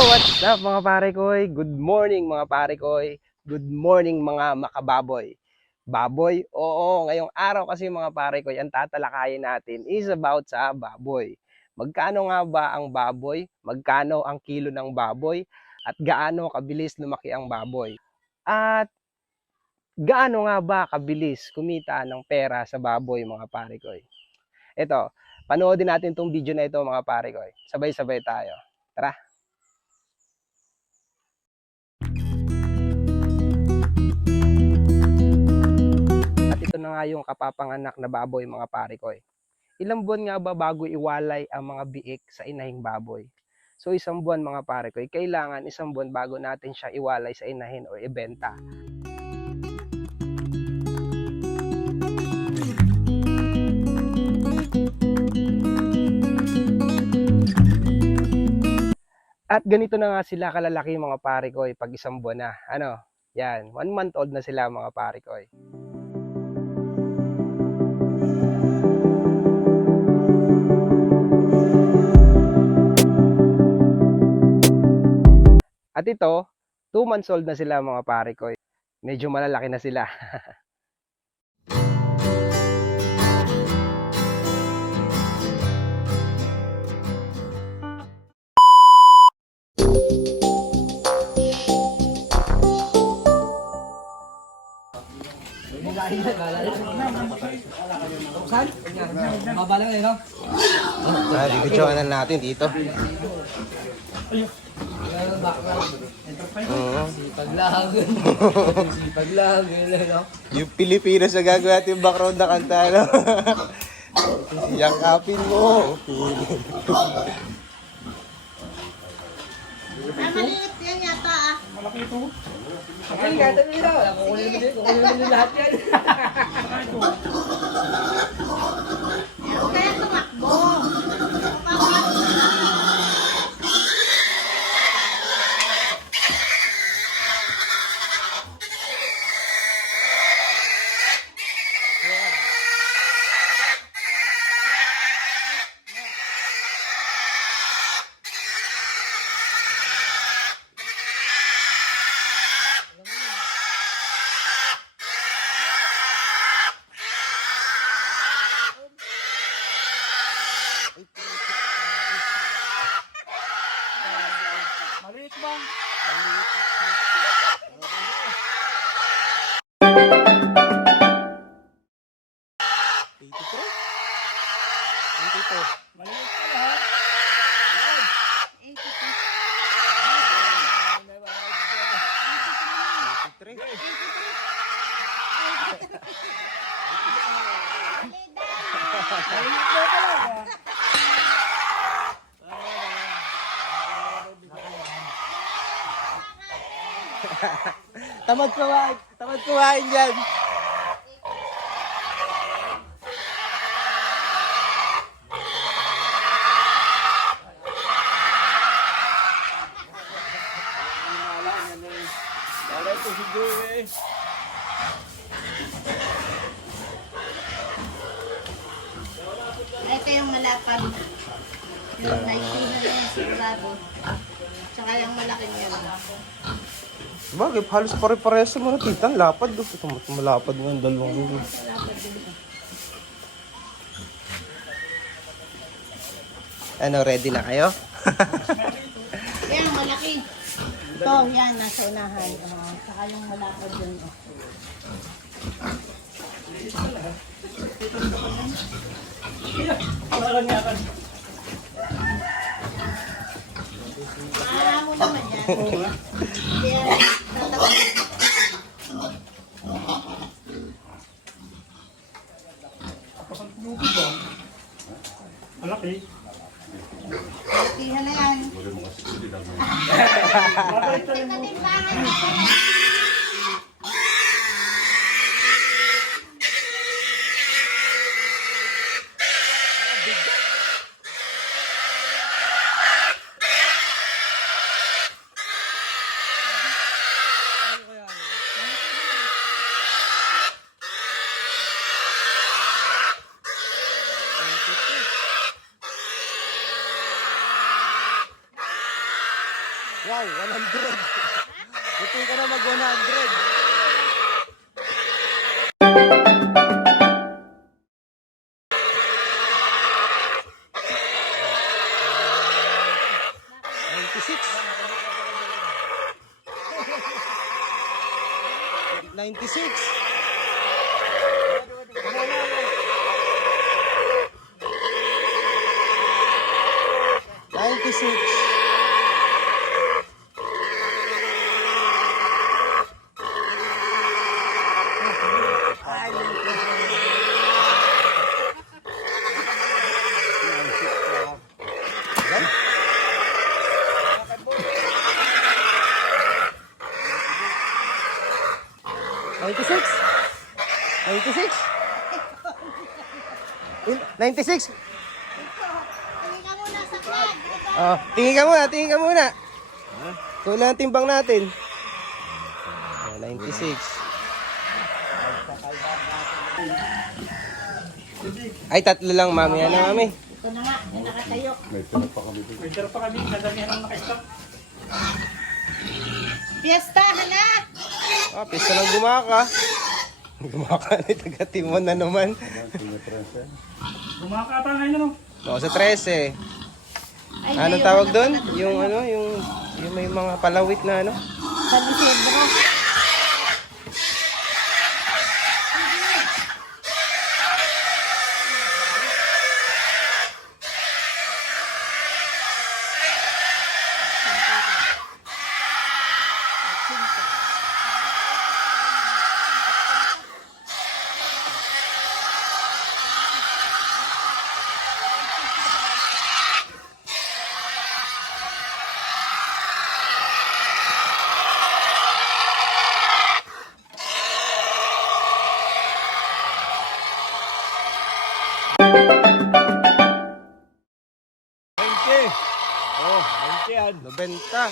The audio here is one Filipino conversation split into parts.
What's up mga pare koy? Good morning mga pare koy. Good morning mga makababoy. Baboy? Oo, ngayong araw kasi mga pare koy, ang tatalakayin natin is about sa baboy. Magkano nga ba ang baboy? Magkano ang kilo ng baboy? At gaano kabilis lumaki ang baboy? At gaano nga ba kabilis kumita ng pera sa baboy mga pare koy? Ito, panoodin natin tong video na ito mga pare koy. Sabay-sabay tayo. Tara! At ito na nga yung kapapanganak na baboy mga pare ko. Ilang buwan nga ba bago iwalay ang mga biik sa inahing baboy? So isang buwan mga pare ko, kailangan isang buwan bago natin siya iwalay sa inahin o ibenta. At ganito na nga sila kalalaki mga pare ko pag isang buwan na. Ano? Yan, 1 month old na sila mga pare ko. At ito, 2 months old na sila mga pare ko. Medyo malalaki na sila. Mabalang eh, no? Bibidyoan na natin dito. Sipag lang. Sipag lang, no? Yung Pilipinas na gagawin natin yung background na kanta, no? Yakapin mo. Maliit yan yata ah. Ay, gata nila. Kukunin mo lahat yan. Kaya tumakbo. Maliit bang? Maliit pa lahat. 83. Tamad kumain dyan. Ito yung malapad. Yung 19 na yan, sigurado. Tsaka yung malaking yun. Bagay, halos pare-parehas sa mga tita. Lapad. Ito malapad nga ang dalawang yun. Ano, ready na kayo? Yan, malaki. Ito, yan, nasa unahan. Tsaka yung malapad yun. Maalam mo naman yan. Kaya, tatapos. Malaki. Malakihan na yan. Wow, 100. Buti ka na mag 100. $96. 96. $96. 96. Tingin ka muna sa vlog. Oh, tingin ka muna. Kulang ang timbang natin. Oh, 96. Ay, tatlo lang, mami. Ano, mami? Ito na nga, yung nakatayo. May tira pa kami, nadamihan ang naka-stock. Fiestahan na! Ah, pista ng gumaka. Gumaka ni taga Timon na naman. Gumakata ngayon ano? Oo, sa 13. Ay, Anong tawag doon? Yung ano, yung may mga palawit na ano? San Isidro. Oh, 20 yan. 90.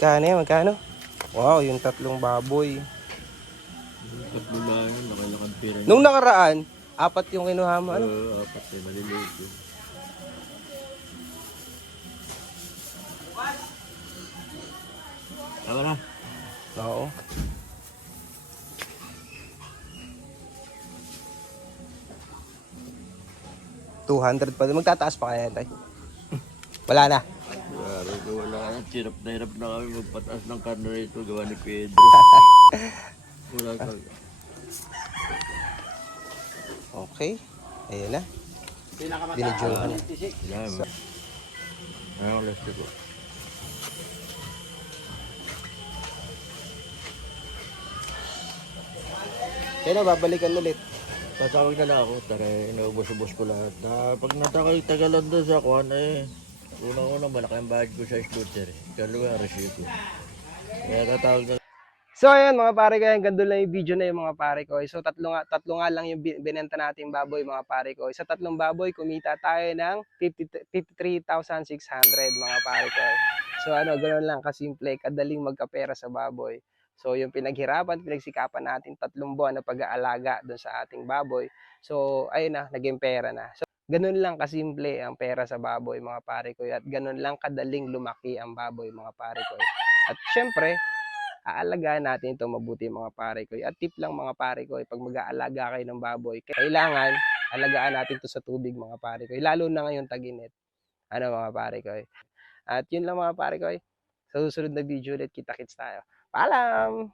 Magkano yan? Magkano? Wow, yung tatlong baboy. Tatlo lang yun, nakalakad pera. Nung nakaraan, 4 yung kinuha mo. Ano? Apat eh, maliliit yun. Tama na. Oo. $200 pa. Magtataas pa kaya yan, tay? Wala na. Grabe ko, wala na. Hirap na kami magpataas ng karne rito. Gawa ni Pedro. Wala ka. Okay. Ayan na. Binidyohan na. Wala. Ayaw, let's go. Kaya na, babalikan ulit. Tatawag na lang ako, tara, inaubos-ubos ko lahat. Na, pag natakay-tagalan doon sa kuhan eh, unang-unang malaki ang bayad ko sa scooter. Kalawa, resibo. Kaya tatawag na. So ayan mga pare ko, hanggang doon lang yung video na yung mga pare ko. So tatlo nga lang yung binenta nating baboy mga pare ko. Sa tatlong baboy, kumita tayo ng 53,600 mga pare ko. So ano, ganoon lang kasimple, kadaling magkapera sa baboy. So yung pinaghirapan, pinagsikapan natin 3 buwan na pag-aalaga doon sa ating baboy. So ayun na, naging pera na. So ganun lang kasimple ang pera sa baboy mga pare ko. At ganun lang kadaling lumaki ang baboy mga pare ko. At syempre, aalagaan natin ito mabuti mga pare ko. At tip lang mga pare ko, pag mag-aalaga kayo ng baboy, kailangan alagaan natin ito sa tubig mga pare ko. Lalo na ngayon tag-init. Ano mga pare ko. At yun lang mga pare ko. Sa susunod na video ulit, kita-kits tayo. Paalam!